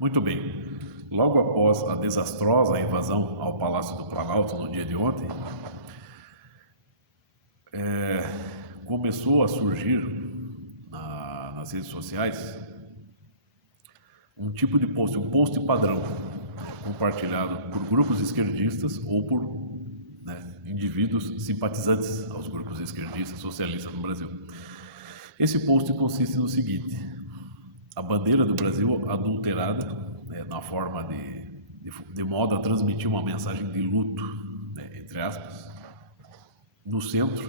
Muito bem. Logo após a desastrosa invasão ao Palácio do Planalto no dia de ontem, começou a surgir nas redes sociais um tipo de post, um post padrão, compartilhado por grupos esquerdistas ou por indivíduos simpatizantes aos grupos esquerdistas, socialistas no Brasil. Esse post consiste no seguinte: a bandeira do Brasil adulterada, na forma de modo a transmitir uma mensagem de luto, entre aspas. No centro,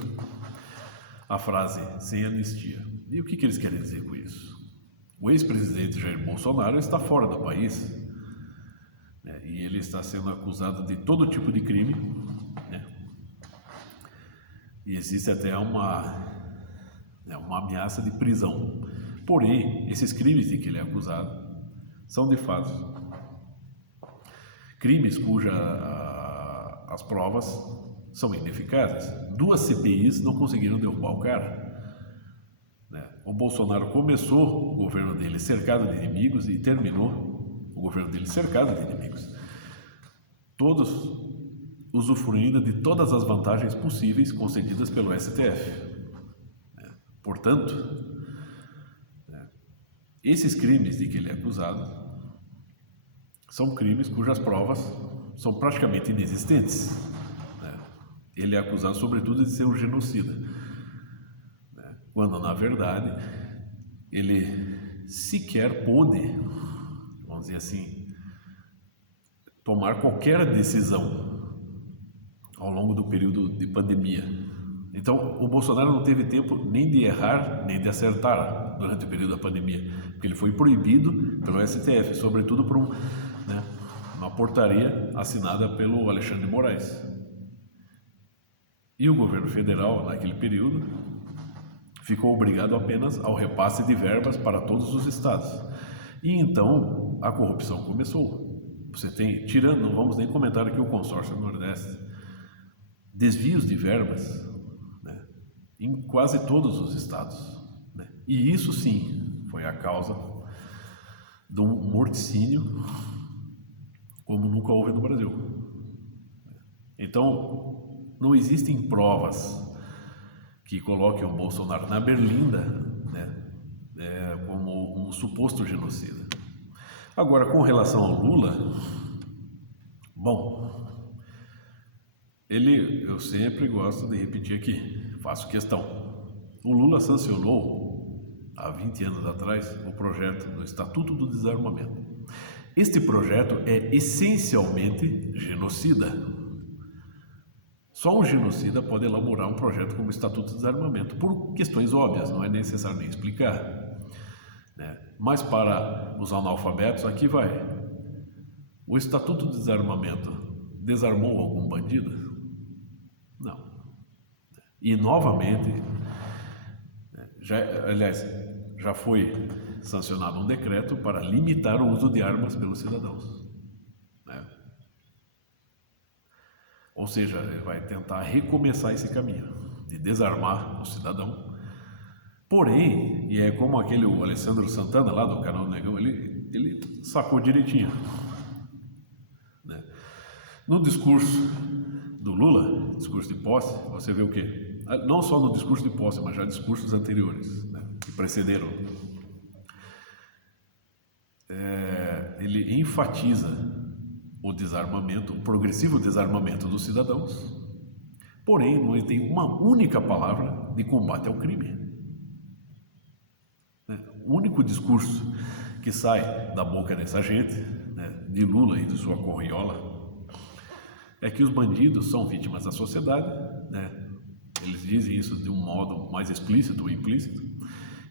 a frase "sem anistia". E o que eles querem dizer com isso? O ex-presidente Jair Bolsonaro está fora do país, e ele está sendo acusado de todo tipo de crime, e existe até uma ameaça de prisão. Porém, esses crimes de que ele é acusado são de fato crimes cujas as provas são ineficazes. 2 CPIs não conseguiram derrubar o cara. O Bolsonaro começou o governo dele cercado de inimigos e terminou o governo dele cercado de inimigos. Todos usufruindo de todas as vantagens possíveis concedidas pelo STF. Portanto, esses crimes de que ele é acusado são crimes cujas provas são praticamente inexistentes. Ele é acusado, sobretudo, de ser um genocida, quando, na verdade, ele sequer pôde, vamos dizer assim, tomar qualquer decisão ao longo do período de pandemia. Então, o Bolsonaro não teve tempo nem de errar, nem de acertar durante o período da pandemia, porque ele foi proibido pelo STF, sobretudo por uma portaria assinada pelo Alexandre de Moraes. E o governo federal, naquele período, ficou obrigado apenas ao repasse de verbas para todos os estados. E então a corrupção começou. Você tem, tirando, não vamos nem comentar aqui o consórcio do Nordeste, desvios de verbas em quase todos os estados. E isso sim foi a causa de um morticínio como nunca houve no Brasil. Então, não existem provas que coloquem o Bolsonaro na berlinda, como um suposto genocida. Agora, com relação ao Lula, bom, eu sempre gosto de repetir aqui, faço questão. O Lula sancionou, há 20 anos atrás, o projeto do Estatuto do Desarmamento. Este projeto é essencialmente genocida. Só um genocida pode elaborar um projeto como o Estatuto de Desarmamento, por questões óbvias, não é necessário nem explicar. Mas para os analfabetos, aqui vai. O Estatuto de Desarmamento desarmou algum bandido? Não. E novamente, já foi sancionado um decreto para limitar o uso de armas pelos cidadãos. Ou seja, ele vai tentar recomeçar esse caminho de desarmar o cidadão. Porém, e é como o Alessandro Santana lá do canal do Negão, ele sacou direitinho. No discurso do Lula, discurso de posse, você vê o quê? Não só no discurso de posse, mas já discursos anteriores, que precederam. Ele enfatiza o desarmamento, o progressivo desarmamento dos cidadãos, porém não tem uma única palavra de combate ao crime. O único discurso que sai da boca dessa gente, de Lula e de sua corriola, é que os bandidos são vítimas da sociedade, eles dizem isso de um modo mais explícito ou implícito,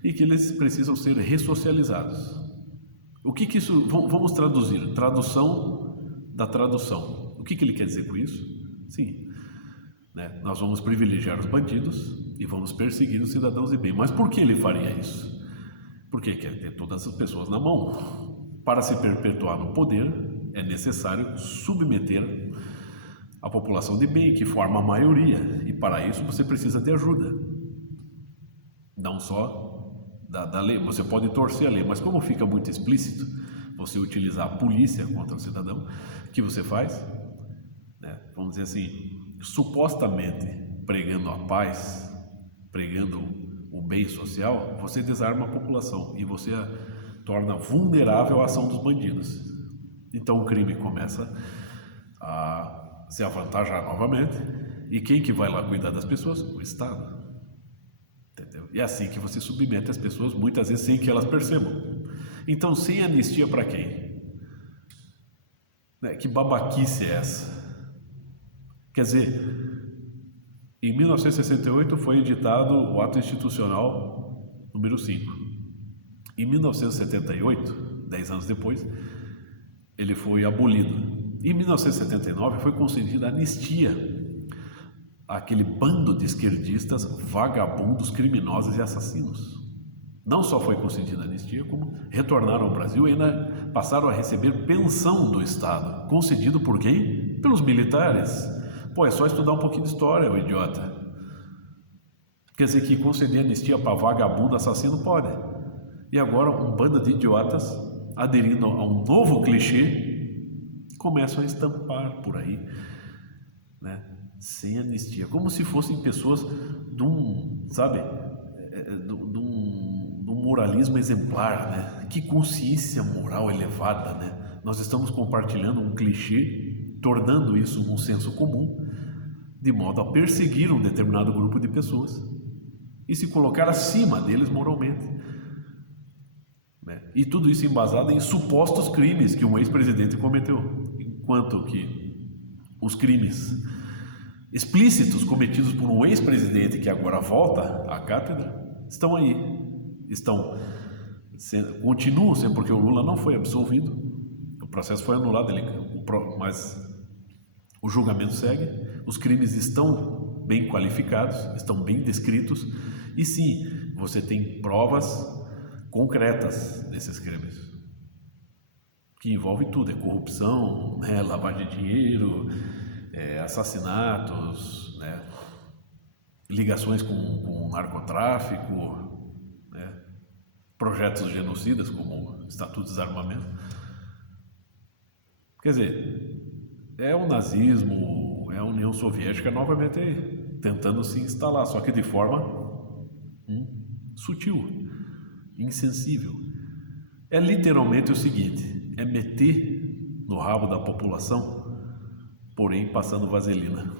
e que eles precisam ser ressocializados. O que isso... Vamos traduzir. Tradução da tradução. O que ele quer dizer com isso? Sim, nós vamos privilegiar os bandidos e vamos perseguir os cidadãos de bem. Mas por que ele faria isso? Porque quer ter todas as pessoas na mão. Para se perpetuar no poder, é necessário submeter a população de bem, que forma a maioria. E para isso você precisa de ajuda. Não só da lei. Você pode torcer a lei, mas como fica muito explícito, você utilizar a polícia contra o cidadão, o que você faz? Né? Vamos dizer assim, supostamente pregando a paz, pregando o bem social, você desarma a população e você a torna vulnerável à ação dos bandidos. Então o crime começa a se avantajar novamente, e quem que vai lá cuidar das pessoas? O Estado. Entendeu? E é assim que você submete as pessoas, muitas vezes sem que elas percebam. Então, sem anistia para quem? Né? Que babaquice é essa? Quer dizer, em 1968 foi editado o Ato Institucional número 5. Em 1978, 10 anos depois, ele foi abolido. Em 1979 foi concedida anistia àquele bando de esquerdistas, vagabundos, criminosos e assassinos. Não só foi concedida anistia, como retornaram ao Brasil e ainda passaram a receber pensão do Estado. Concedido por quem? Pelos militares. Pô, é só estudar um pouquinho de história, ô idiota. Quer dizer que conceder anistia para vagabundo, assassino, pode. E agora um bando de idiotas, aderindo a um novo clichê, começam a estampar por aí, né, sem anistia, como se fossem pessoas de um, sabe, de um moralismo exemplar, né? Que consciência moral elevada, né? Nós estamos compartilhando um clichê, tornando isso um senso comum, de modo a perseguir um determinado grupo de pessoas e se colocar acima deles moralmente. E tudo isso embasado em supostos crimes que um ex-presidente cometeu, enquanto que os crimes explícitos cometidos por um ex-presidente que agora volta à cátedra estão aí, continuam sendo, porque o Lula não foi absolvido, o processo foi anulado, mas o julgamento segue, os crimes estão bem qualificados, estão bem descritos, e sim, você tem provas concretas desses crimes, que envolve tudo, é corrupção, né, lavagem de dinheiro, assassinatos, né, ligações com narcotráfico, né, projetos genocidas como o Estatuto de Desarmamento. Quer dizer, é o nazismo, é a União Soviética novamente aí, tentando se instalar, só que de forma sutil, insensível. É literalmente o seguinte, é meter no rabo da população, porém passando vaselina.